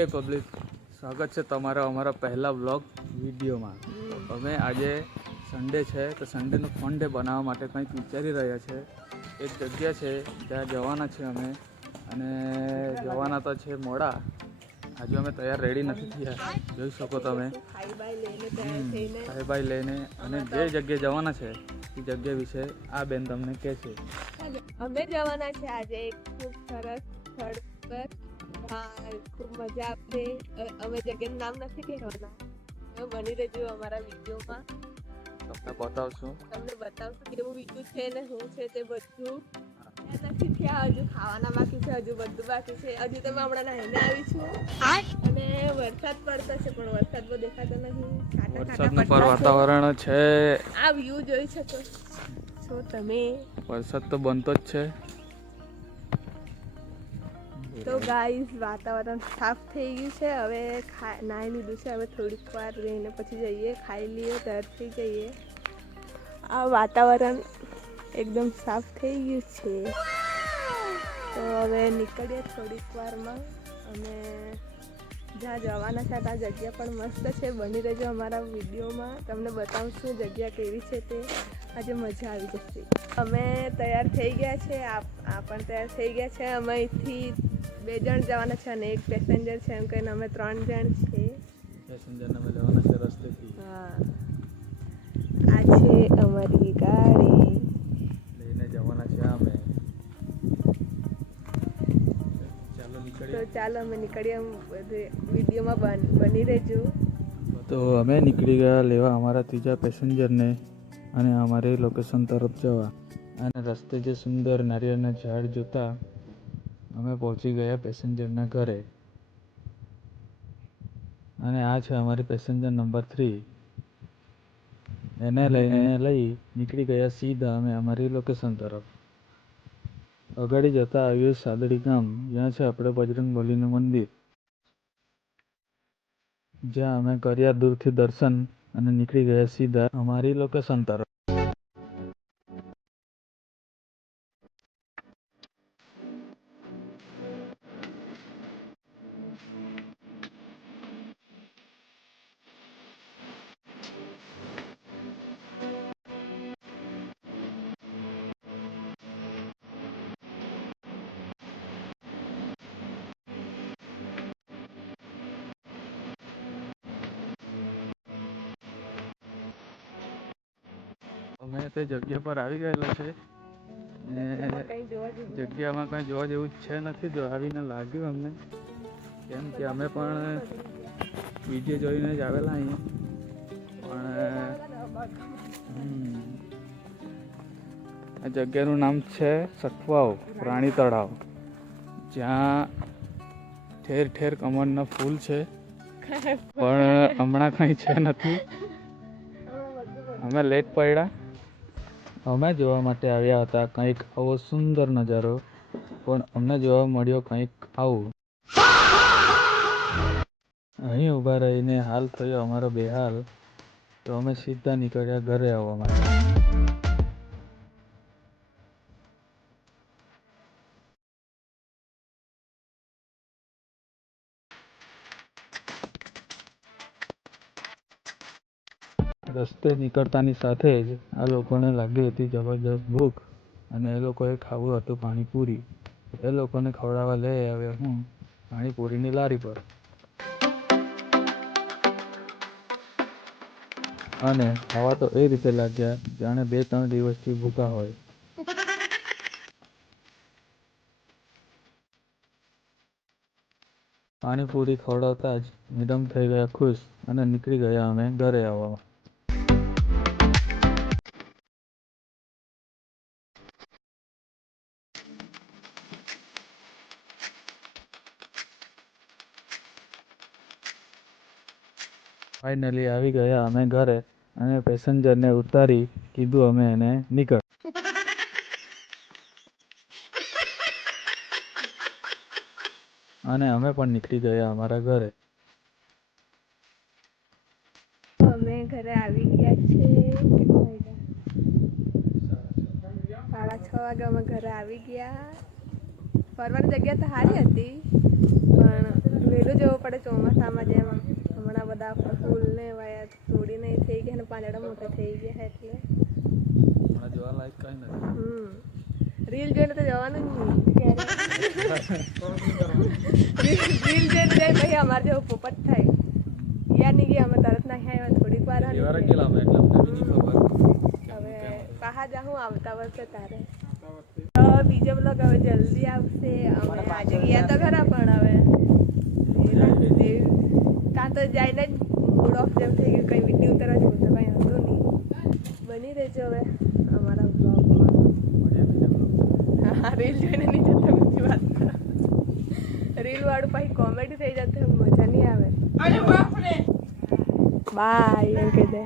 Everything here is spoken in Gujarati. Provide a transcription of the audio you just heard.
ઓકે પબ્લિક, સ્વાગત છે તમારા અમારા પહેલા વ્લોગ વિડીયોમાં. અમે આજે સન્ડે છે તો સન્ડેનું ફન ડે બનાવવા માટે કંઈક વિચારી રહ્યા છે. એક જગ્યા છે ત્યાં જવાના છે અમે, અને જવાના તો છે મોડા. હજુ અમે તૈયાર રેડી નથી થયા, જોઈ શકો તમે. ખાઈ બાઈ લઈને અને જે જગ્યાએ જવાના છે એ જગ્યા વિશે આ બેન તમને કહે છે. અમે જવાના છે આજે એક ખૂબ સરસ સ્થળ પર. ખૂબ મજા આવશે. અમે જગ્યાનું નામ નથી કહેવાના, તમે બની રહેજો અમારા વિડીયોમાં. તમને બતાવશું કેવું વિડીયો છે ને શું છે તે બધું. નથી થયા હજુ, ખાવાના બાકી છે, હજુ બધું બાકી છે. હજુ તમે હમણાં નાહીને આવીશું અને વરસાદ પડતો છે પણ વરસાદ બહુ દેખાતો નથી. વરસાદનું પર વાતાવરણ છે. આ વ્યૂ જોઈ શકો છો તમે. વરસાદ તો બનતો જ છે. તો ગાઈસ વાતાવરણ સાફ થઈ ગયું છે. હવે નાહી લીધું છે. હવે થોડીક વાર રહીને પછી જઈએ, ખાઈ લઈએ, તૈયાર થઈ જઈએ. આ વાતાવરણ એકદમ સાફ થઈ ગયું છે. તો હવે નીકળીએ થોડીક વારમાં. અમે જ્યાં જવાના છે ત્યાં જગ્યા પણ મસ્ત છે. બની રહેજો અમારા વિડીયોમાં, તમને બતાવશું જગ્યા કેવી છે તે. આજે મજા આવી જશે. અમે તૈયાર થઈ ગયા છે, આ પણ તૈયાર થઈ ગયા છે. અમે અહીંથી 2 જણ જવાના છે અને એક પેસેન્જર છે, એમ કહીને અમે 3 જણ છે. પેસેન્જરને અમે લેવાના છે રસ્તેથી. હા, આ છે અમારી ગાડી, લઈને જવાના છે અમે. ચાલો અમે નીકળીએ. વિડીયોમાં બની રહેજો. તો અમે નીકળી ગયા લેવા અમારા ત્રીજા પેસેન્જરને અને અમારી લોકેશન તરફ જવા. અને રસ્તે જે સુંદર નારિયેળના ઝાડ જોતા અમે પહોંચી ગયા પેસેન્જરના ઘરે. અને આ છે અમારી પેસેન્જર નંબર 3. એને લઈ નીકળી ગયા સીધા અમે અમારી લોકેશન તરફ. અગાડી જતા આવ્યું સાદડી ગામ, જ્યાં છે આપણે બજરંગબલીનું મંદિર. જ્યાં અમે કર્યા દૂરથી દર્શન અને નીકળી ગયા સીધા અમારી લોકેશન તરફ. અમે તે જગ્યા પર આવી ગયેલા છે ને જગ્યામાં કંઈ જોવા જેવું છે નથી. જો આવીને લાગ્યું અમને, કેમ કે અમે પણ વિડીયો જોઈને જ આવેલા અહીંયા. પણ આ જગ્યાનું નામ છે સખવાવ પ્રાણી તળાવ, જ્યાં ઠેર ઠેર કમળના ફૂલ છે, પણ હમણાં કંઈ છે નથી. અમે લેટ પડ્યા. અમે જોવા માટે આવ્યા હતા કંઈક આવો સુંદર નજારો, પણ અમને જોવા મળ્યો કંઈક આવું. અહીં ઊભા રહીને હાલ થયો અમારો બેહાલ. તો અમે સીધા નીકળ્યા ઘરે આવવા માટે. રસ્તે નીકળતાની સાથે જ આ લોકોને લાગી હતી જબરજસ્ત ભૂખ, અને એ લોકોએ ખાવું હતું પાણીપુરી. એ લોકોને ખવડાવવા લઈ આવ્યો હું પાણીપુરીની લારી પર. અને ખાવા તો એ રીતે લાગ્યા જાણે 2-3 દિવસથી ભૂખા હોય. પાણીપુરી ખવડાવતા જ મેડમ થઈ ગયા ખુશ અને નીકળી ગયા અમે ઘરે આવવા. ફાઇનલી આવી ગયા અમે ઘરે અને પેસેન્જરને ઉતારી કીધું અમે એને નીકળ. અને અમે પણ નીકળી ગયા અમારા ઘરે. અમે ઘરે આવી ગયા છે. 6:30 વાગે અમે ઘરે આવી ગયા. ફરવાની જગ્યા તો સારી હતી પણ વહેલું જવું પડે ચોમાસામાં જેમ હમણાં બધા ફૂલ ને વાયા તોડીને એ થઈ ગયા ને પાંદડા મોટા થઈ ગયા એટલે હમણાં જોવા લાયક કઈ નથી. રીલ જોઈને તો જવાનું જ નહીં રીલ જોઈને જાય પછી અમારે જેવો પોપટ થાય યાર નહીં ગયા અમે તરત નાખી આવ્યા થોડીક વાર એ વાર ગયેલા અમે એટલે અમને બી નહીં ખબર. હવે પાહા જાઉં આવતા વર્ષે તારે તો બીજો બ્લોગ હવે જલ્દી આવશે અમે આજે ગયા તો ખરા પણ હવે ત્યાં તો જઈને જ મૂડ ઓફ જેમ થઈ ગયું કંઈ વિડીયો ઉતારવા જેવું તો કંઈ હતું નહીં બની રહેજો હવે અમારા બ્લોગમાં મળીએ બીજા બ્લોગ. હા રીલ જોઈને નહીં જતા બીજી વાત રીલ વાળું પછી કોમેડી થઈ જશે મજા નહીં આવે બાય એમ કહી દે